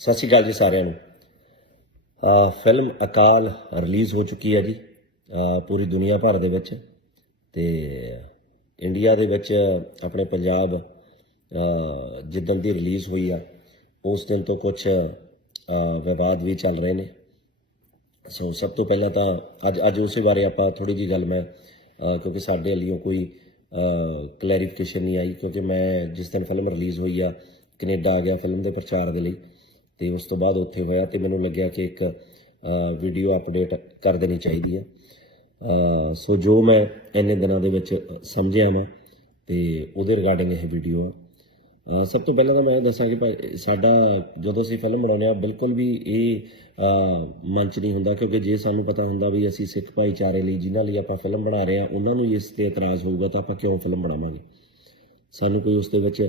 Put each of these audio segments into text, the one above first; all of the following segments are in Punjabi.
ਸਤਿ ਸ਼੍ਰੀ ਅਕਾਲ ਜੀ ਸਾਰਿਆਂ ਨੂੰ। ਅ, ਫਿਲਮ ਅਕਾਲ ਰਿਲੀਜ਼ ਹੋ ਚੁੱਕੀ ਹੈ ਜੀ ਪੂਰੀ ਦੁਨੀਆ ਭਰ ਦੇ ਵਿੱਚ ਤੇ ਇੰਡੀਆ ਦੇ ਵਿੱਚ ਆਪਣੇ ਪੰਜਾਬ ਅ, ਜਿੱਦਣ ਦੀ ਰਿਲੀਜ਼ ਹੋਈ ਆ ਉਸ ਦਿਨ ਤੋਂ ਕੁਝ ਵਿਵਾਦ ਵੀ ਚੱਲ ਰਹੇ ਨੇ। ਸੋ ਸਭ ਤੋਂ ਪਹਿਲਾਂ ਤਾਂ ਅੱਜ ਅੱਜ ਉਸੇ ਬਾਰੇ ਆਪਾਂ ਥੋੜੀ ਜੀ ਗੱਲ ਮੈਂ ਕਿਉਂਕਿ ਸਾਡੇ ਵੱਲੋਂ ਕੋਈ ਕਲੈਰੀਫਿਕੇਸ਼ਨ ਨਹੀਂ ਆਈ ਕਿਉਂਕਿ ਮੈਂ ਜਿਸ ਦਿਨ ਫਿਲਮ ਰਿਲੀਜ਼ ਹੋਈ ਆ ਕੈਨੇਡਾ ਆ ਗਿਆ ਫਿਲਮ ਦੇ ਪ੍ਰਚਾਰ ਦੇ ਲਈ। ਤੇ ਉਸ ਤੋਂ ਬਾਅਦ ਉੱਥੇ ਹੋਇਆ ਤੇ ਮੈਨੂੰ ਲੱਗਿਆ ਕਿ ਇੱਕ ਵੀਡੀਓ ਅਪਡੇਟ ਕਰ ਦੇਣੀ ਚਾਹੀਦੀ ਹੈ। ਸੋ ਜੋ ਮੈਂ ਇੰਨੇ ਦਿਨਾਂ ਦੇ ਵਿੱਚ ਸਮਝਿਆ ਮੈਂ ਤੇ ਉਹਦੇ ਰਿਗਾਰਡਿੰਗ ਇਹ ਵੀਡੀਓ ਆ। ਸਭ ਤੋਂ ਪਹਿਲਾਂ ਤਾਂ ਮੈਂ ਦੱਸਾਂ ਕਿ ਭਾਈ, ਸਾਡਾ ਜਦੋਂ ਅਸੀਂ ਫਿਲਮ ਬਣਾਉਂਦੇ ਆ ਬਿਲਕੁਲ ਵੀ ਇਹ ਮੰਚ ਨਹੀਂ ਹੁੰਦਾ ਕਿਉਂਕਿ ਜੇ ਸਾਨੂੰ ਪਤਾ ਹੁੰਦਾ ਵੀ ਅਸੀਂ ਸਿੱਖ ਭਾਈਚਾਰੇ ਲਈ ਜਿਨ੍ਹਾਂ ਲਈ ਆਪਾਂ ਫਿਲਮ ਬਣਾ ਰਹੇ ਆ ਉਹਨਾਂ ਨੂੰ ਇਸ ਤੇ ਇਤਰਾਜ਼ ਹੋਊਗਾ ਤਾਂ ਆਪਾਂ ਕਿਉਂ ਫਿਲਮ ਬਣਾਵਾਂਗੇ। ਸਾਨੂੰ ਕੋਈ ਉਸ ਦੇ ਵਿੱਚ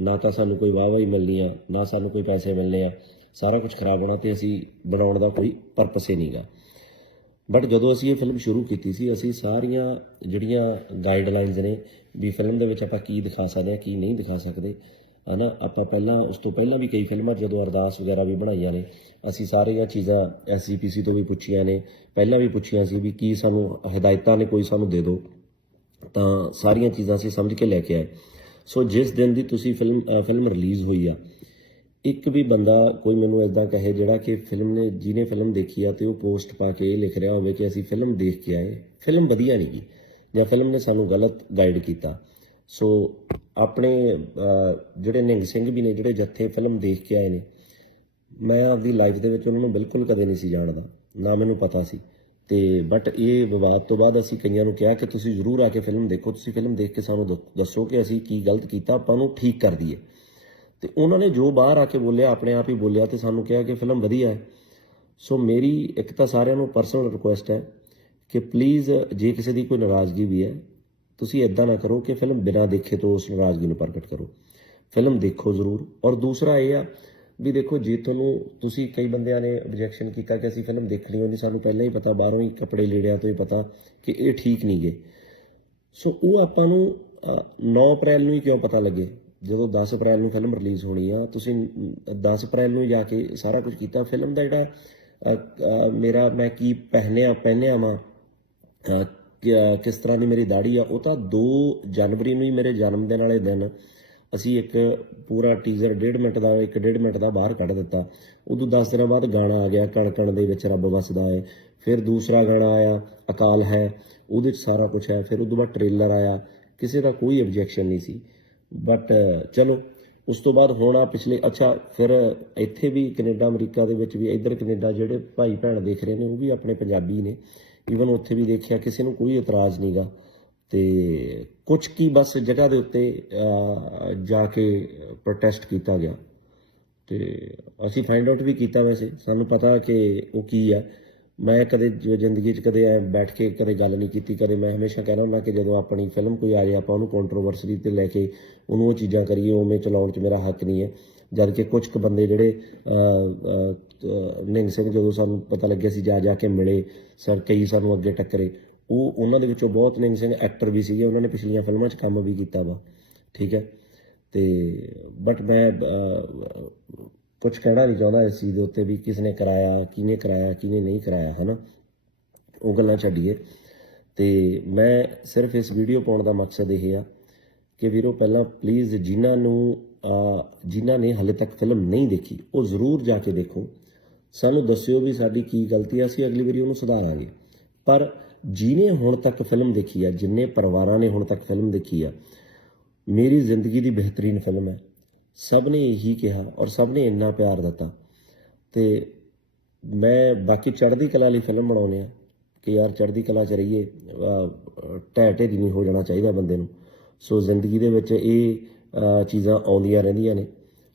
ਨਾ ਤਾਂ ਸਾਨੂੰ ਕੋਈ ਵਾਹਵਾਹੀ ਮਿਲਣੀ ਆ ਨਾ ਸਾਨੂੰ ਕੋਈ ਪੈਸੇ ਮਿਲਣੇ ਆ, ਸਾਰਾ ਕੁਝ ਖਰਾਬ ਹੋਣਾ ਤੇ ਅਸੀਂ ਬਣਾਉਣ ਦਾ ਕੋਈ ਪਰਪਸ ਹੀ ਨਹੀਂਗਾ ਬਟ ਜਦੋਂ ਅਸੀਂ ਇਹ ਫਿਲਮ ਸ਼ੁਰੂ ਕੀਤੀ ਸੀ, ਅਸੀਂ ਸਾਰੀਆਂ ਜਿਹੜੀਆਂ ਗਾਈਡਲਾਈਨਸ ਨੇ ਵੀ ਫਿਲਮ ਦੇ ਵਿੱਚ ਆਪਾਂ ਕੀ ਦਿਖਾ ਸਕਦੇ ਹਾਂ, ਕੀ ਨਹੀਂ ਦਿਖਾ ਸਕਦੇ, ਹਨਾ, ਆਪਾਂ ਪਹਿਲਾਂ, ਉਸ ਤੋਂ ਪਹਿਲਾਂ ਵੀ ਕਈ ਫਿਲਮਾਂ ਜਦੋਂ ਅਰਦਾਸ ਵਗੈਰਾ ਵੀ ਬਣਾਈਆਂ ਨੇ, ਅਸੀਂ ਸਾਰੀਆਂ ਚੀਜ਼ਾਂ ਐਸਜੀਪੀਸੀ ਤੋਂ ਵੀ ਪੁੱਛੀਆਂ ਨੇ, ਪਹਿਲਾਂ ਵੀ ਪੁੱਛੀਆਂ ਸੀ ਵੀ ਕੀ ਸਾਨੂੰ ਹਦਾਇਤਾਂ ਨੇ, ਕੋਈ ਸਾਨੂੰ ਦੇ ਦਿਓ। ਤਾਂ ਸਾਰੀਆਂ ਚੀਜ਼ਾਂ ਅਸੀਂ ਸਮਝ ਕੇ ਲੈ ਕੇ ਆਏ। ਸੋ ਜਿਸ ਦਿਨ ਦੀ ਤੁਸੀਂ ਫਿਲਮ ਫਿਲਮ ਰਿਲੀਜ਼ ਹੋਈ ਆ, ਇੱਕ ਵੀ ਬੰਦਾ ਕੋਈ ਮੈਨੂੰ ਇਦਾਂ ਕਹੇ ਜਿਹੜਾ ਕਿ ਫਿਲਮ ਨੇ, ਜਿਹਨੇ ਫਿਲਮ ਦੇਖੀ ਆ ਤੇ ਉਹ ਪੋਸਟ ਪਾ ਕੇ ਇਹ ਲਿਖ ਰਿਹਾ ਹੋਵੇ ਕਿ ਅਸੀਂ ਫਿਲਮ ਦੇਖ ਕੇ ਆਏ। ਫਿਲਮ ਵਧੀਆ ਨਹੀਂ ਗੀ, ਜਾਂ ਫਿਲਮ ਨੇ ਸਾਨੂੰ ਗਲਤ ਗਾਈਡ ਕੀਤਾ। ਸੋ ਆਪਣੇ ਜਿਹੜੇ ਨਿੰਗ ਸਿੰਘ ਵੀ ਨੇ, ਜਿਹੜੇ ਜੱਥੇ ਫਿਲਮ ਦੇਖ ਕੇ ਆਏ ਨੇ, ਮੈਂ ਆਪਦੀ ਲਾਈਫ ਦੇ ਵਿੱਚ ਉਹਨਾਂ ਨੂੰ ਬਿਲਕੁਲ ਕਦੇ ਨਹੀਂ ਸੀ ਜਾਣਦਾ, ਨਾ ਮੈਨੂੰ ਪਤਾ ਸੀ। ਤੇ ਬਟ ਇਹ ਵਿਵਾਦ ਤੋਂ ਬਾਅਦ ਅਸੀਂ ਕਈਆਂ ਨੂੰ ਕਿਹਾ ਕਿ ਤੁਸੀਂ ਜ਼ਰੂਰ ਆ ਕੇ ਫਿਲਮ ਦੇਖੋ, ਤੁਸੀਂ ਫਿਲਮ ਦੇਖ ਕੇ ਸਾਨੂੰ ਦ- ਦੱਸੋ ਕਿ ਅਸੀਂ ਕੀ ਗਲਤ ਕੀਤਾ, ਆਪਾਂ ਨੂੰ ਠੀਕ ਕਰ ਦਈਏ। ਤੇ ਉਹਨਾਂ ਨੇ ਜੋ ਬਾਹਰ ਆ ਕੇ ਬੋਲਿਆ, ਆਪਣੇ ਆਪ ਹੀ ਬੋਲਿਆ ਤੇ ਸਾਨੂੰ ਕਿਹਾ ਕਿ ਫਿਲਮ ਵਧੀਆ ਹੈ। ਸੋ ਮੇਰੀ ਇੱਕ ਤਾਂ ਸਾਰਿਆਂ ਨੂੰ ਪਰਸਨਲ ਰਿਕੁਐਸਟ ਹੈ ਕਿ ਪਲੀਜ਼ ਜੇ ਕਿਸੇ ਦੀ ਕੋਈ ਨਾਰਾਜ਼ਗੀ ਵੀ ਹੈ, ਤੁਸੀਂ ਇਦਾਂ ਨਾ ਕਰੋ ਕਿ ਫਿਲਮ ਬਿਨਾਂ ਦੇਖੇ ਤੋਂ ਉਸ ਨਾਰਾਜ਼ਗੀ ਨੂੰ ਪ੍ਰਗਟ ਕਰੋ। ਫਿਲਮ ਦੇਖੋ ਜ਼ਰੂਰ। ਔਰ ਦੂਸਰਾ ਇਹ ਆ ਵੀ ਦੇਖੋ ਜੇ ਤੁਹਾਨੂੰ ਤੁਸੀਂ ਕਈ ਬੰਦਿਆਂ ਨੇ ਆਬਜੈਕਸ਼ਨ ਕੀਤਾ ਕਿ ਅਸੀਂ ਫਿਲਮ ਦੇਖਣੀ ਹੋਣੀ ਸਾਨੂੰ ਪਹਿਲਾਂ ਹੀ ਪਤਾ ਬਾਹਰੋਂ ਹੀ ਕੱਪੜੇ ਲੀੜਿਆਂ ਤੋਂ ਹੀ ਪਤਾ ਕਿ ਇਹ ਠੀਕ ਨਹੀਂ ਗਏ ਸੋ ਉਹ ਆਪਾਂ ਨੂੰ ਅ, 9 ਅਪ੍ਰੈਲ ਨੂੰ ਹੀ ਕਿਉਂ ਪਤਾ ਲੱਗੇ? ਜਦੋਂ 10 ਅਪ੍ਰੈਲ ਨੂੰ ਫਿਲਮ ਰਿਲੀਜ਼ ਹੋਣੀ ਆ ਤੁਸੀਂ ਅਮ, 10 ਅਪ੍ਰੈਲ ਨੂੰ ਜਾ ਕੇ ਸਾਰਾ ਕੁਝ ਕੀਤਾ। ਫਿਲਮ ਦਾ ਜਿਹੜਾ ਮੇਰਾ ਮੈਂ ਕੀ ਪਹਿਨਿਆ ਪਹਿਨਿਆ ਵਾਂ ਕਿਸ ਤਰ੍ਹਾਂ ਦੀ ਮੇਰੀ ਦਾੜੀ ਆ ਉਹ ਤਾਂ 2 ਜਨਵਰੀ ਨੂੰ ਹੀ ਮੇਰੇ ਜਨਮ ਦਿਨ ਵਾਲੇ ਦਿਨ ਅਸੀਂ ਇੱਕ ਪੂਰਾ ਟੀਜ਼ਰ 1.5 ਮਿੰਟ ਦਾ 1.5 ਮਿੰਟ ਦਾ ਬਾਹਰ ਕੱਢ ਦਿੱਤਾ। ਉਦੋਂ 10 ਦਿਨਾਂ ਬਾਅਦ ਗਾਣਾ ਆ ਗਿਆ ਕਣ ਕਣ ਦੇ ਵਿੱਚ ਰੱਬ ਵਸਦਾ ਹੈ ਫਿਰ ਦੂਸਰਾ ਗਾਣਾ ਆਇਆ, ਅਕਾਲ ਹੈ। ਉਹਦੇ 'ਚ ਸਾਰਾ ਕੁਝ ਹੈ। ਫਿਰ ਉਦੋਂ ਬਾਅਦ ਟ੍ਰੇਲਰ ਆਇਆ। ਕਿਸੇ ਦਾ ਕੋਈ ਆਬਜੈਕਸ਼ਨ ਨਹੀਂ ਸੀ। ਬਟ ਚਲੋ, ਉਸ ਤੋਂ ਬਾਅਦ ਹੁਣ ਪਿਛਲੇ, ਅੱਛਾ, ਫਿਰ ਇੱਥੇ ਵੀ ਕੈਨੇਡਾ, ਅਮਰੀਕਾ ਦੇ ਵਿੱਚ ਵੀ, ਇੱਧਰ ਕੈਨੇਡਾ ਜਿਹੜੇ ਭਾਈ ਭੈਣ ਦੇਖ ਰਹੇ ਨੇ, ਉਹ ਵੀ ਆਪਣੇ ਪੰਜਾਬੀ ਨੇ। ਈਵਨ ਉੱਥੇ ਵੀ ਦੇਖਿਆ, ਕਿਸੇ ਨੂੰ ਕੋਈ ਇਤਰਾਜ਼ ਨਹੀਂਗਾ ਤੇ ਕੁਝ ਕੀ ਬਸ ਜਗ੍ਹਾ ਦੇ ਉੱਤੇ ਜਾ ਕੇ ਪ੍ਰੋਟੈਸਟ ਕੀਤਾ ਗਿਆ। ਤੇ ਅਸੀਂ ਫਾਈਂਡ ਆਊਟ ਵੀ ਕੀਤਾ ਵੈਸੇ। ਸਾਨੂੰ ਪਤਾ ਕਿ ਉਹ ਕੀ ਆ। ਮੈਂ ਕਦੇ ਜ- ਜ਼ਿੰਦਗੀ 'ਚ ਕਦੇ ਐ ਬੈਠ ਕੇ ਕਦੇ ਗੱਲ ਨਹੀਂ ਕੀਤੀ, ਕਦੇ ਮੈਂ ਹਮੇਸ਼ਾ ਕਹਿਣਾ ਹੁੰਦਾ ਕਿ ਜਦੋਂ ਆਪਣੀ ਫਿਲਮ ਕੋਈ ਆ ਜਾਏ ਆਪਾਂ ਉਹਨੂੰ ਕੰਟਰੋਵਰਸੀ ਤੇ ਲੈ ਕੇ ਉਹਨੂੰ ਉਹ ਚੀਜ਼ਾਂ ਕਰੀਏ, ਉਵੇਂ ਚਲਾਉਣ 'ਚ ਮੇਰਾ ਹੱਕ ਨਹੀਂ ਹੈ। ਜਦ ਕਿ ਕੁਝ ਕੁ ਬੰਦੇ ਜਿਹੜੇ ਨਿੰਗ ਸਿੰਘ ਜਦੋਂ ਸਾਨੂੰ ਪਤਾ ਲੱਗਿਆ ਸੀ ਜਾ ਜਾ ਕੇ ਮਿਲੇ, ਸਰ ਕਈ ਸਾਨੂੰ ਅੱਗੇ ਟੱਕਰੇ। ਉਹ ਉਹਨਾਂ ਦੇ ਵਿੱਚੋਂ ਬਹੁਤ ਨਿੰਗ ਸਿੰਘ ਐਕਟਰ ਵੀ ਸੀਗੇ, ਉਹਨਾਂ ਨੇ ਪਿਛਲੀਆਂ ਫਿਲਮਾਂ 'ਚ ਕੰਮ ਵੀ ਕੀਤਾ ਵਾ, ਠੀਕ ਹੈ। ਤੇ ਬਟ ਮੈਂ ਕੁਝ ਕਹਿਣਾ ਨਹੀਂ ਚਾਹੁੰਦਾ ਇਸ ਚੀਜ਼ ਦੇ ਉੱਤੇ ਵੀ ਕਿਸ ਨੇ ਕਰਾਇਆ, ਕਿਹਨੇ ਕਰਾਇਆ, ਕਿਹਨੇ ਨਹੀਂ ਕਰਾਇਆ, ਹਨਾ। ਉਹ ਗੱਲਾਂ ਛੱਡੀਏ। ਤੇ ਮੈਂ ਸਿਰਫ ਇਸ ਵੀਡੀਓ ਪਾਉਣ ਦਾ ਮਕਸਦ ਇਹ ਆ ਕਿ ਵੀਰੋ ਪਹਿਲਾਂ ਪਲੀਜ਼ ਜਿਨ੍ਹਾਂ ਨੂੰ ਜਿਨ੍ਹਾਂ ਨੇ ਹਲੇ ਤੱਕ ਫਿਲਮ ਨਹੀਂ ਦੇਖੀ, ਉਹ ਜ਼ਰੂਰ ਜਾ ਕੇ ਦੇਖੋ। ਸਾਨੂੰ ਦੱਸਿਓ ਵੀ ਸਾਡੀ ਕੀ ਗਲਤੀ ਆ, ਅਸੀਂ ਅਗਲੀ ਵਾਰੀ ਉਹਨੂੰ ਸੁਧਾਰਾਂਗੇ। ਪਰ ਜਿਨੇ ਹੁਣ ਤੱਕ ਫਿਲਮ ਦੇਖੀ ਆ ਜਿੰਨੇ ਪਰਿਵਾਰਾਂ ਨੇ ਹੁਣ ਤੱਕ ਫਿਲਮ ਦੇਖੀ ਆ ਮੇਰੀ ਜ਼ਿੰਦਗੀ ਦੀ ਬਿਹਤਰੀਨ ਫਿਲਮ ਹੈ। ਸਭ ਨੇ ਇਹੀ ਕਿਹਾ ਔਰ ਸਭ ਨੇ ਇੰਨਾ ਪਿਆਰ ਦਿੱਤਾ। ਤੇ ਮੈਂ ਬਾਕੀ ਚੜ੍ਹਦੀ ਕਲਾ ਲਈ ਫਿਲਮ ਬਣਾਉਨੇ ਆ ਕਿ ਯਾਰ ਚੜ੍ਹਦੀ ਕਲਾ ਚ ਰਹੀਏ ਅਹ, ਢਹਿ ਢੇਰੀ ਨਹੀਂ ਹੋ ਜਾਣਾ ਚਾਹੀਦਾ ਬੰਦੇ ਨੂੰ। ਸੋ ਜ਼ਿੰਦਗੀ ਦੇ ਵਿੱਚ ਇਹ ਚੀਜ਼ਾਂ ਆਉਂਦੀਆਂ ਰਹਿੰਦੀਆਂ ਨੇ।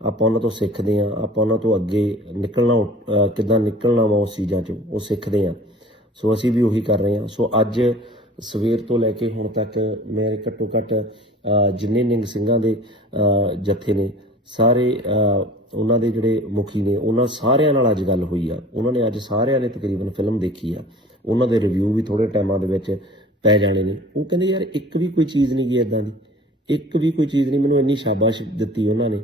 ਆਪਾਂ ਉਹਨਾਂ ਤੋਂ ਸਿੱਖਦੇ ਆ ਆਪਾਂ ਉਹਨਾਂ ਤੋਂ ਅੱਗੇ ਨਿਕਲਣਾ ਅਹ, ਕਿੱਦਾਂ ਨਿਕਲਣਾ ਵਾ ਉਸ ਚੀਜ਼ਾਂ ਚੋਂ ਉਹ ਸਿੱਖਦੇ ਆ ਸੋ ਅਸੀਂ ਵੀ ਉਹੀ ਕਰ ਰਹੇ ਹਾਂ। ਸੋ ਅੱਜ ਸਵੇਰ ਤੋਂ ਲੈ ਕੇ ਹੁਣ ਤੱਕ ਮੇਰੇ ਘੱਟੋ ਘੱਟ ਜਿੰਨੇ ਨਿੰਗ ਸਿੰਘਾਂ ਦੇ ਜੱਥੇ ਨੇ, ਸਾਰੇ ਉਹਨਾਂ ਦੇ ਜਿਹੜੇ ਮੁਖੀ ਨੇ, ਉਹਨਾਂ ਸਾਰਿਆਂ ਨਾਲ ਅੱਜ ਗੱਲ ਹੋਈ ਆ। ਉਹਨਾਂ ਨੇ ਅੱਜ ਸਾਰਿਆਂ ਨੇ ਤਕਰੀਬਨ ਫਿਲਮ ਦੇਖੀ ਆ। ਉਹਨਾਂ ਦੇ ਰਿਵਿਊ ਵੀ ਥੋੜੇ ਟਾਈਮਾਂ ਦੇ ਵਿੱਚ ਪੈ ਜਾਣੇ ਨੇ। ਉਹ ਕਹਿੰਦੇ, ਯਾਰ, ਇੱਕ ਵੀ ਕੋਈ ਚੀਜ਼ ਨਹੀਂ ਜੀ ਇਦਾਂ ਦੀ। ਇੱਕ ਵੀ ਕੋਈ ਚੀਜ਼ ਨਹੀਂ, ਮੈਨੂੰ ਇੰਨੀ ਸ਼ਾਬਾਸ਼ ਦਿੱਤੀ ਉਹਨਾਂ ਨੇ।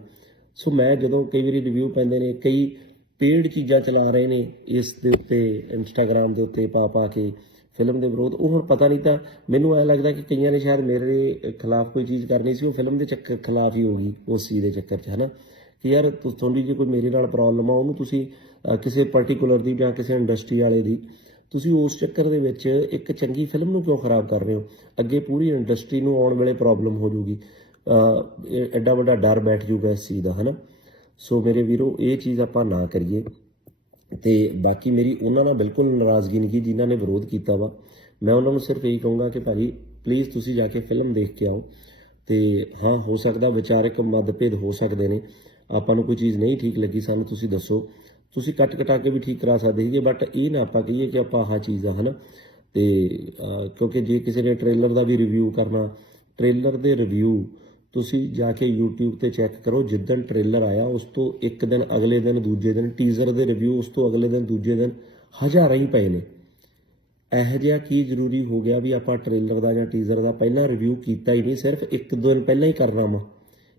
ਸੋ ਮੈਂ ਜਦੋਂ ਕਈ ਵਾਰੀ ਰਿਵਿਊ ਪੈਂਦੇ ਨੇ, ਕਈ ਪੇਡ ਚੀਜ਼ਾਂ ਚਲਾ ਰਹੇ ਨੇ ਇਸ ਦੇ ਉੱਤੇ ਇੰਸਟਾਗ੍ਰam ਦੇ ਉੱਤੇ ਪਾ ਪਾ ਕੇ ਫਿਲਮ ਦੇ ਵਿਰੋਧ। ਉਹ ਹੁਣ ਪਤਾ ਨਹੀਂ ਤਾਂ ਮੈਨੂੰ ਐ ਲੱਗਦਾ ਕਿ ਕਈਆਂ ਨੇ ਸ਼ਾਇਦ ਮੇਰੇ ਖਿਲਾਫ ਕੋਈ ਚੀਜ਼ ਕਰਨੀ ਸੀ, ਉਹ ਫਿਲਮ ਦੇ ਚੱਕਰ ਖਿਲਾਫ ਹੀ ਹੋਗੀ ਉਸ ਚੀਜ਼ ਦੇ ਚੱਕਰ 'ਚ, ਹਨਾ? ਕਿ ਯਾਰ ਤੁਹਾਡੀ ਜੇ ਕੋਈ ਮੇਰੇ ਨਾਲ ਪ੍ਰੋਬਲਮ ਆ, ਉਹਨੂੰ ਤੁਸੀਂ ਕਿਸੇ ਪਾਰਟਿਕੂਲਰ ਦੀ ਜਾਂ ਕਿਸੇ ਇੰਡਸਟਰੀ ਵਾਲੇ ਦੀ, ਤੁਸੀਂ ਉਸ ਚੱਕਰ ਦੇ ਵਿੱਚ ਇੱਕ ਚੰਗੀ ਫਿਲਮ ਨੂੰ ਕਿਉਂ ਖਰਾਬ ਕਰ ਰਹੇ ਹੋ? ਅੱਗੇ ਪੂਰੀ ਇੰਡਸਟਰੀ ਨੂੰ ਆਉਣ ਵੇਲੇ ਪ੍ਰੋਬਲਮ ਹੋ ਜੂਗੀ। ਐਡਾ ਵੱਡਾ ਡਰ ਬੈਠ ਜੂਗਾ ਇਸ ਚੀਜ਼ ਦਾ, ਹਨਾ? ਸੋ ਮੇਰੇ ਵੀਰੋ ਇਹ ਚੀਜ਼ ਆਪਾਂ ਨਾ ਕਰੀਏ ਤੇ ਬਾਕੀ ਮੇਰੀ ਉਹਨਾਂ ਨਾਲ ਬਿਲਕੁਲ ਨਾਰਾਜ਼ਗੀ ਨਹੀਂ ਗੀ ਜਿਨ੍ਹਾਂ ਨੇ ਵਿਰੋਧ ਕੀਤਾ ਵਾ। ਮੈਂ ਉਹਨਾਂ ਨੂੰ ਸਿਰਫ ਇਹੀ ਕਹੂੰਗਾ ਕਿ ਭਾਜੀ ਪਲੀਜ਼ ਤੁਸੀਂ ਜਾ ਕੇ ਫਿਲਮ ਦੇਖ ਕੇ ਆਓ ਤੇ ਹਾਂ ਹੋ ਸਕਦਾ ਵਿਚਾਰਕ ਮਤਭੇਦ ਹੋ ਸਕਦੇ ਨੇ। ਆਪਾਂ ਨੂੰ ਕੋਈ ਚੀਜ਼ ਨਹੀਂ ਠੀਕ ਲੱਗੀ ਸਾਨੂੰ ਤੁਸੀਂ ਦੱਸੋ। ਤੁਸੀਂ ਕੱਟ ਕਟਾ ਕੇ ਵੀ ਠੀਕ ਕਰਾ ਸਕਦੇ ਸੀਗੇ ਬਟ ਇਹ ਨਾ ਆਪਾਂ ਕਹੀਏ ਕਿ ਆਪਾਂ ਆਹ ਚੀਜ਼ ਆ ਹਨਾ? ਤੇ ਅਹ, ਕਿਉਂਕਿ ਜੇ ਕਿਸੇ ਨੇ ਟ੍ਰੇਲਰ ਦਾ ਵੀ ਰਿਵਿਊ ਕਰਨਾ ਟ੍ਰੇਲਰ ਦੇ ਰਿਵਿਊ ਤੁਸੀਂ ਜਾ ਕੇ YouTube ਤੇ ਚੈੱਕ ਕਰੋ, ਜਿੱਦਣ ਟ੍ਰੇਲਰ ਆਇਆ, ਉਸ ਤੋਂ ਇੱਕ ਦਿਨ, ਅਗਲੇ ਦਿਨ, ਦੂਜੇ ਦਿਨ ਟੀਜ਼ਰ ਦੇ ਰਿਵਿਊ ਉਸ ਤੋਂ ਅਗਲੇ ਦਿਨ, ਦੂਜੇ ਦਿਨ, ਹਜ਼ਾਰਾਂ ਹੀ ਪਏ ਨੇ। ਇਹੋ ਜਿਹਾ ਕੀ ਜ਼ਰੂਰੀ ਹੋ ਗਿਆ ਵੀ ਆਪਾਂ ਟ੍ਰੇਲਰ ਦਾ ਜਾਂ ਟੀਜ਼ਰ ਦਾ ਪਹਿਲਾਂ ਰਿਵਿਊ ਕੀਤਾ ਹੀ ਨਹੀਂ, ਸਿਰਫ ਇੱਕ ਦਿਨ ਪਹਿਲਾਂ ਹੀ ਕਰਨਾ ਵਾ।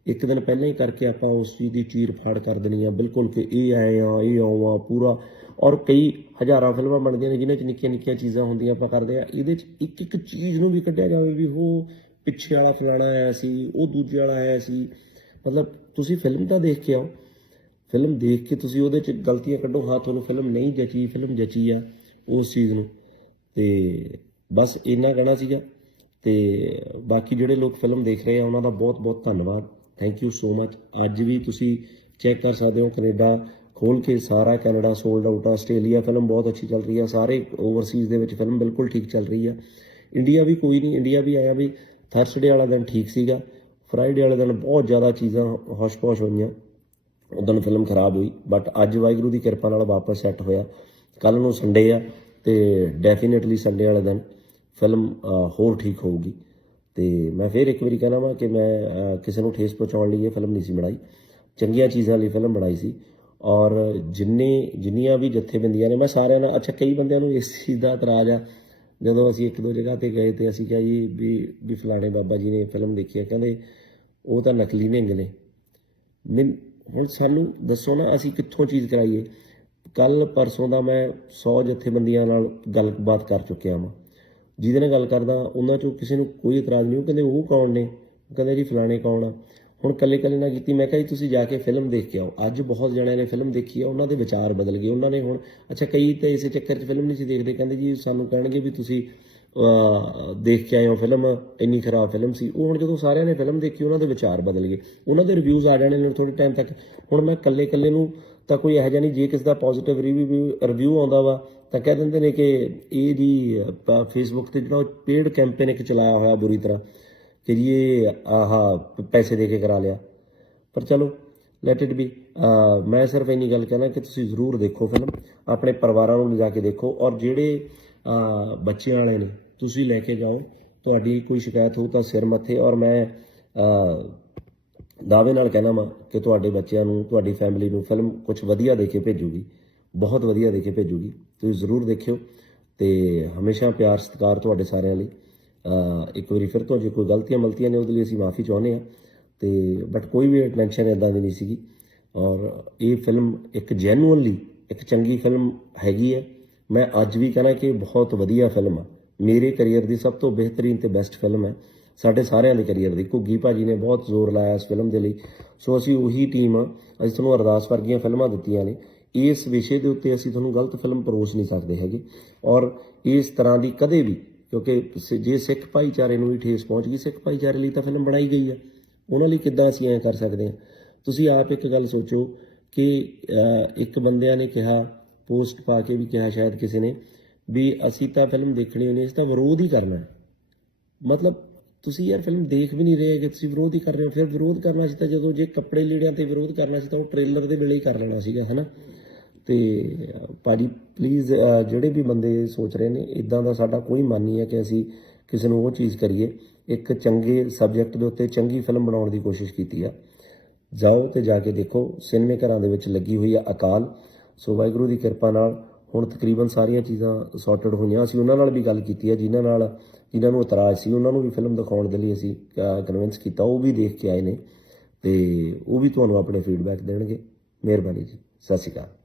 ਇੱਕ ਦਿਨ ਪਹਿਲਾਂ ਹੀ ਕਰਕੇ ਆਪਾਂ ਉਸ ਚੀਜ਼ ਦੀ ਚੀਰ ਫਾੜ ਕਰ ਦੇਣੀ ਆ, ਬਿਲਕੁਲ ਕਿ ਇਹ ਆਏ ਆ, ਇਹ ਆਵਾ ਪੂਰਾ। ਔਰ ਕਈ ਹਜ਼ਾਰਾਂ ਫਿਲਮਾਂ ਬਣਦੀਆਂ ਨੇ, ਜਿਨ੍ਹਾਂ 'ਚ ਨਿੱਕੀਆਂ ਨਿੱਕੀਆਂ ਚੀਜ਼ਾਂ ਹੁੰਦੀਆਂ ਆਪਾਂ ਕਰਦੇ ਆ, ਇਹਦੇ 'ਚ ਇੱਕ ਇੱਕ ਚੀਜ਼ ਨੂੰ ਵੀ ਕੱਢਿਆ ਜਾਵੇ ਵੀ ਉਹ ਪਿੱਛੇ ਵਾਲਾ ਫਲਾਣਾ ਆਇਆ ਸੀ, ਉਹ ਦੂਜੇ ਵਾਲਾ ਆਇਆ ਸੀ। ਮਤਲਬ ਤੁਸੀਂ ਫਿਲਮ ਤਾਂ ਦੇਖ ਕੇ ਆਓ। ਫਿਲਮ ਦੇਖ ਕੇ ਤੁਸੀਂ ਉਹਦੇ 'ਚ ਗਲਤੀਆਂ ਕੱਢੋ, ਹਾਂ, ਤੁਹਾਨੂੰ ਫਿਲਮ ਨਹੀਂ ਜਚੀ ਫਿਲਮ ਜਚੀ ਆ ਉਸ ਚੀਜ਼ ਨੂੰ। ਤੇ ਬਸ ਇੰਨਾ ਕਹਿਣਾ ਸੀਗਾ। ਤੇ ਬਾਕੀ ਜਿਹੜੇ ਲੋਕ ਫਿਲਮ ਦੇਖ ਰਹੇ ਆ, ਉਹਨਾਂ ਦਾ ਬਹੁਤ ਬਹੁਤ ਧੰਨਵਾਦ। ਥੈਂਕ ਯੂ ਸੋ ਮਚ ਅੱਜ ਵੀ ਤੁਸੀਂ ਚੈੱਕ ਕਰ ਸਕਦੇ ਹੋ, ਕੈਨੇਡਾ ਖੋਲ ਕੇ ਸਾਰਾ ਕੈਨੇਡਾ ਸੋਲਡ ਆਊਟ ਆ। ਆਸਟ੍ਰੇਲੀਆ ਫਿਲਮ ਬਹੁਤ ਅੱਛੀ ਚੱਲ ਰਹੀ ਆ। ਸਾਰੇ ਓਵਰਸੀਜ਼ ਦੇ ਵਿੱਚ ਫਿਲਮ ਬਿਲਕੁਲ ਠੀਕ ਚੱਲ ਰਹੀ ਆ। ਇੰਡੀਆ ਵੀ ਕੋਈ ਨਹੀਂ ਇੰਡੀਆ ਵੀ ਆਇਆ ਵੀ ਥਰਸਡੇ ਵਾਲਾ ਦਿਨ ਠੀਕ ਸੀਗਾ। ਫਰਾਈਡੇ ਵਾਲੇ ਦਿਨ ਬਹੁਤ ਜ਼ਿਆਦਾ ਚੀਜ਼ਾਂ ਹੋਸ਼ ਪੌਸ਼ ਹੋਈਆਂ। ਉਦੋਂ ਫਿਲਮ ਖਰਾਬ ਹੋਈ ਬਟ ਅੱਜ ਵਾਹਿਗੁਰੂ ਦੀ ਕਿਰਪਾ ਨਾਲ ਵਾਪਸ ਸੈੱਟ ਹੋਇਆ। ਕੱਲ ਨੂੰ ਸੰਡੇ ਆ ਤੇ ਡੈਫੀਨਿਟਲੀ ਸੰਡੇ ਵਾਲੇ ਦਿਨ ਫਿਲਮ ਹੋਰ ਠੀਕ ਹੋਊਗੀ। ਤੇ ਮੈਂ ਫੇਰ ਇੱਕ ਵਾਰੀ ਕਹਿਣਾ ਵਾ ਕਿ ਮੈਂ ਕਿਸੇ ਨੂੰ ਠੇਸ ਪਹੁੰਚਾਉਣ ਲਈ ਇਹ ਫਿਲਮ ਨਹੀਂ ਸੀ ਬਣਾਈ। ਚੰਗੀਆਂ ਚੀਜ਼ਾਂ ਲਈ ਫਿਲਮ ਬਣਾਈ ਸੀ। ਔਰ ਜਿੰਨੇ, ਜਿੰਨੀਆਂ ਵੀ ਜਥੇਬੰਦੀਆਂ ਨੇ, ਮੈਂ ਸਾਰਿਆਂ ਨਾਲ, ਅੱਛਾ ਕਈ ਬੰਦਿਆਂ ਨੂੰ ਇਸ ਚੀਜ਼ ਦਾ ਇਤਰਾਜ਼ ਆ ਜਦੋਂ ਅਸੀਂ ਇੱਕ ਦੋ ਜਗ੍ਹਾ ਤੇ ਗਏ ਤੇ ਅਸੀਂ ਕਿਹਾ ਜੀ ਵੀ ਵੀ ਫਲਾਣੇ ਬਾਬਾ ਜੀ ਨੇ ਫਿਲਮ ਦੇਖੀ ਹੈ, ਕਹਿੰਦੇ ਉਹ ਤਾਂ ਨਕਲੀ ਨਿੰਗ ਨੇ। ਨਹੀਂ ਹੁਣ ਸਾਨੂੰ ਦੱਸੋ ਨਾ, ਅਸੀਂ ਕਿੱਥੋਂ ਚੀਜ਼ ਕਰਾਈਏ? ਕੱਲ ਪਰਸੋਂ ਦਾ ਮੈਂ 100 ਜਥੇਬੰਦੀਆਂ ਨਾਲ ਗੱਲਬਾਤ ਕਰ ਚੁੱਕਿਆ ਹਾਂ ਜਿਹਦੇ ਨਾਲ ਗੱਲ ਕਰਦਾ, ਉਹਨਾਂ ਚੋਂ ਕਿਸੇ ਨੂੰ ਕੋਈ ਇਤਰਾਜ਼ ਨਹੀਂ, ਉਹ ਕਹਿੰਦੇ ਉਹ ਕੌਣ ਨੇ? ਕਹਿੰਦੇ ਜੀ ਫਲਾਣੇ ਕੌਣ ਆ? ਹੁਣ ਕੱਲੇ ਕੱਲੇ ਨਾਲ ਕੀਤੀ, ਮੈਂ ਕਿਹਾ ਜੀ ਤੁਸੀਂ ਜਾ ਕੇ ਫਿਲਮ ਦੇਖ ਕੇ ਆਓ। ਅੱਜ ਬਹੁਤ ਜਣਿਆਂ ਨੇ ਫਿਲਮ ਦੇਖੀ ਆ, ਉਹਨਾਂ ਦੇ ਵਿਚਾਰ ਬਦਲ ਗਏ। ਉਹਨਾਂ ਨੇ ਹੁਣ, ਅੱਛਾ, ਕਈ ਤਾਂ ਇਸੇ ਚੱਕਰ 'ਚ ਫਿਲਮ ਨਹੀਂ ਸੀ ਦੇਖਦੇ, ਕਹਿੰਦੇ ਜੀ ਸਾਨੂੰ ਕਹਿਣਗੇ ਵੀ ਤੁਸੀਂ ਦੇਖ ਕੇ ਆਏ ਹੋ ਫਿਲਮ, ਇੰਨੀ ਖਰਾਬ ਫਿਲਮ ਸੀ। ਉਹ ਹੁਣ ਜਦੋਂ ਸਾਰਿਆਂ ਨੇ ਫਿਲਮ ਦੇਖੀ, ਉਹਨਾਂ ਦੇ ਵਿਚਾਰ ਬਦਲ ਗਏ। ਉਹਨਾਂ ਦੇ ਰਿਵਿਊਜ਼ ਆ ਜਾਣੇ ਨੇ ਥੋੜੇ ਟਾਈਮ ਤੱਕ। ਹੁਣ ਮੈਂ ਕੱਲੇ ਕੱਲੇ ਨੂੰ ਤਾਂ ਕੋਈ ਇਹੋ ਜਿਹਾ ਨਹੀਂ, ਜੇ ਕਿਸੇ ਦਾ ਪੋਜ਼ਿਟਿਵ ਰਿਵਿਊ ਰਿਵਿਊ ਆਉਂਦਾ ਵਾ, ਤਾਂ ਕਹਿ ਦਿੰਦੇ ਨੇ ਕਿ ਇਹ ਜੀ ਫੇਸਬੁੱਕ ਤੇ ਜਿਹੜਾ ਪੇਡ ਕੈਂਪੇਨ ਇੱਕ ਚਲਾਇਆ ਹੋਇਆ ਬੁਰੀ ਤਰ੍ਹਾਂ। ਫਿਰ ਇਹ ਆਹਾ ਪੈਸੇ ਦੇ ਕੇ ਕਰਾ ਲਿਆ। ਪਰ ਚਲੋ ਲੈਟ ਇਟ ਬੀ ਮੈਂ ਸਿਰਫ ਇੰਨੀ ਗੱਲ ਕਹਿਣਾ ਕਿ ਤੁਸੀਂ ਜ਼ਰੂਰ ਦੇਖੋ ਫਿਲਮ ਆਪਣੇ ਪਰਿਵਾਰਾਂ ਨੂੰ ਲਿਜਾ ਕੇ ਦੇਖੋ ਔਰ ਜਿਹੜੇ ਬੱਚਿਆਂ ਵਾਲੇ ਨੇ, ਤੁਸੀਂ ਲੈ ਕੇ ਜਾਓ। ਤੁਹਾਡੀ ਕੋਈ ਸ਼ਿਕਾਇਤ ਹੋ ਤਾਂ ਸਿਰ ਮੱਥੇ ਔਰ ਮੈਂ ਦਾਅਵੇ ਨਾਲ ਕਹਿਣਾ ਵਾ ਕਿ ਤੁਹਾਡੇ ਬੱਚਿਆਂ ਨੂੰ, ਤੁਹਾਡੀ ਫੈਮਿਲੀ ਨੂੰ ਫਿਲਮ ਕੁਝ ਵਧੀਆ ਦੇ ਕੇ ਭੇਜੂਗੀ। ਬਹੁਤ ਵਧੀਆ ਦੇ ਕੇ ਭੇਜੂਗੀ। ਤੁਸੀਂ ਜ਼ਰੂਰ ਦੇਖਿਓ ਤੇ ਹਮੇਸ਼ਾ ਪਿਆਰ, ਸਤਿਕਾਰ ਤੁਹਾਡੇ ਸਾਰਿਆਂ ਲਈ। ਇੱਕ ਵਾਰੀ ਫਿਰ ਤੋਂ ਜੇ ਕੋਈ ਗਲਤੀਆਂ ਮਲਤੀਆਂ ਨੇ ਉਹਦੇ ਲਈ ਅਸੀਂ ਮਾਫੀ ਚਾਹੁੰਦੇ ਹਾਂ। ਤੇ ਬਟ ਕੋਈ ਵੀ ਟੈਨਸ਼ਨ ਇਦਾਂ ਦੀ ਨਹੀਂ ਸੀਗੀ। ਔਰ ਇਹ ਫਿਲਮ ਇੱਕ ਜੈਨੂਅਨਲੀ ਇੱਕ ਚੰਗੀ ਫਿਲਮ ਹੈਗੀ ਹੈ। ਮੈਂ ਅੱਜ ਵੀ ਕਹਿਣਾ ਕਿ ਬਹੁਤ ਵਧੀਆ ਫਿਲਮ ਆ। ਮੇਰੇ ਕੈਰੀਅਰ ਦੀ ਸਭ ਤੋਂ ਬਿਹਤਰੀਨ ਤੇ ਬੈਸਟ ਫਿਲਮ ਹੈ। ਸਾਡੇ ਸਾਰਿਆਂ ਦੇ ਕੈਰੀਅਰ ਦੀ। ਘੁੱਗੀ ਭਾਜੀ ਨੇ ਬਹੁਤ ਜ਼ੋਰ ਲਾਇਆ ਇਸ ਫਿਲਮ ਦੇ ਲਈ। ਸੋ ਅਸੀਂ ਉਹੀ ਟੀਮ ਅਸੀਂ ਤੁਹਾਨੂੰ ਅਰਦਾਸ ਵਰਗੀਆਂ ਫਿਲਮਾਂ ਦਿੱਤੀਆਂ ਨੇ। ਇਸ ਵਿਸ਼ੇ ਦੇ ਉੱਤੇ ਅਸੀਂ ਤੁਹਾਨੂੰ ਗਲਤ ਫਿਲਮ ਪਰੋਸ ਨਹੀਂ ਸਕਦੇ ਹੈਗੇ। ਔਰ ਇਸ ਤਰ੍ਹਾਂ ਦੀ ਕਦੇ ਵੀ ਕਿਉਂਕਿ ਸ- ਜੇ ਸਿੱਖ ਭਾਈਚਾਰੇ ਨੂੰ ਵੀ ਠੇਸ ਪਹੁੰਚ ਗਈ, ਸਿੱਖ ਭਾਈਚਾਰੇ ਲਈ ਤਾਂ ਫਿਲਮ ਬਣਾਈ ਗਈ ਆ। ਉਹਨਾਂ ਲਈ ਕਿੱਦਾਂ ਅਸੀਂ ਐਂ ਕਰ ਸਕਦੇ ਹਾਂ? ਤੁਸੀਂ ਆਪ ਇੱਕ ਗੱਲ ਸੋਚੋ ਕਿ ਇੱਕ ਬੰਦਿਆਂ ਨੇ ਕਿਹਾ, ਪੋਸਟ ਪਾ ਕੇ ਵੀ ਕਿਹਾ ਸ਼ਾਇਦ ਕਿਸੇ ਨੇ, ਵੀ ਅਸੀਂ ਤਾਂ ਫਿਲਮ ਦੇਖਣੀ ਹੋਣੀ ਅਸੀਂ ਤਾਂ ਵਿਰੋਧ ਹੀ ਕਰਨਾ ਮਤਲਬ ਤੁਸੀਂ ਯਾਰ ਫਿਲਮ ਦੇਖ ਵੀ ਨਹੀਂ ਰਹੇ ਕਿ ਤੁਸੀਂ ਵਿਰੋਧ ਹੀ ਕਰ ਰਹੇ ਹੋ। ਫਿਰ ਵਿਰੋਧ ਕਰਨਾ ਸੀ ਤਾਂ ਜਦੋਂ ਜੇ ਕੱਪੜੇ ਲੀੜਿਆਂ ਤੇ ਵਿਰੋਧ ਕਰਨਾ ਸੀ ਤਾਂ ਉਹ ਟ੍ਰੇਲਰ ਦੇ ਵੇਲੇ ਹੀ ਕਰ ਲੈਣਾ ਸੀਗਾ, ਹਨਾ? ਤੇ ਅਹ, ਭਾਜੀ ਪਲੀਜ਼ ਜਿਹੜੇ ਵੀ ਬੰਦੇ ਸੋਚ ਰਹੇ ਨੇ ਇਦਾਂ ਦਾ ਸਾਡਾ ਕੋਈ ਮਨ ਨਹੀਂ ਹੈ ਕਿ ਅਸੀਂ ਕਿਸੇ ਨੂੰ ਉਹ ਚੀਜ਼ ਕਰੀਏ। ਇੱਕ ਚੰਗੇ ਸਬਜੈਕਟ ਦੇ ਉੱਤੇ ਚੰਗੀ ਫਿਲਮ ਬਣਾਉਣ ਦੀ ਕੋਸ਼ਿਸ਼ ਕੀਤੀ ਆ। ਜਾਓ ਤੇ ਜਾ ਕੇ ਦੇਖੋ ਸਿਨੇਮੇ ਘਰਾਂ ਦੇ ਵਿੱਚ ਲੱਗੀ ਹੋਈ ਆ ਅਕਾਲ। ਸੋ ਵਾਹਿਗੁਰੂ ਦੀ ਕਿਰਪਾ ਨਾਲ ਹੁਣ ਤਕਰੀਬਨ ਸਾਰੀਆਂ ਚੀਜ਼ਾਂ ਸੌਰਟਡ ਹੋਈਆਂ। ਅਸੀਂ ਉਹਨਾਂ ਨਾਲ ਵੀ ਗੱਲ ਕੀਤੀ ਹੈ ਜਿਨ੍ਹਾਂ ਨਾਲ ਜਿਨ੍ਹਾਂ ਨੂੰ ਇਤਰਾਜ਼ ਸੀ ਉਹਨਾਂ ਨੂੰ ਵੀ ਫਿਲਮ ਦਿਖਾਉਣ ਦੇ ਲਈ ਅਸੀਂ ਕਨਵਿੰਸ ਕੀਤਾ। ਉਹ ਵੀ ਦੇਖ ਕੇ ਆਏ ਨੇ ਤੇ ਉਹ ਵੀ ਤੁਹਾਨੂੰ ਆਪਣੇ ਫੀਡਬੈਕ ਦੇਣਗੇ। ਮਿਹਰਬਾਨੀ ਜੀ। ਸਤਿ ਸ਼੍ਰੀ ਅਕਾਲ।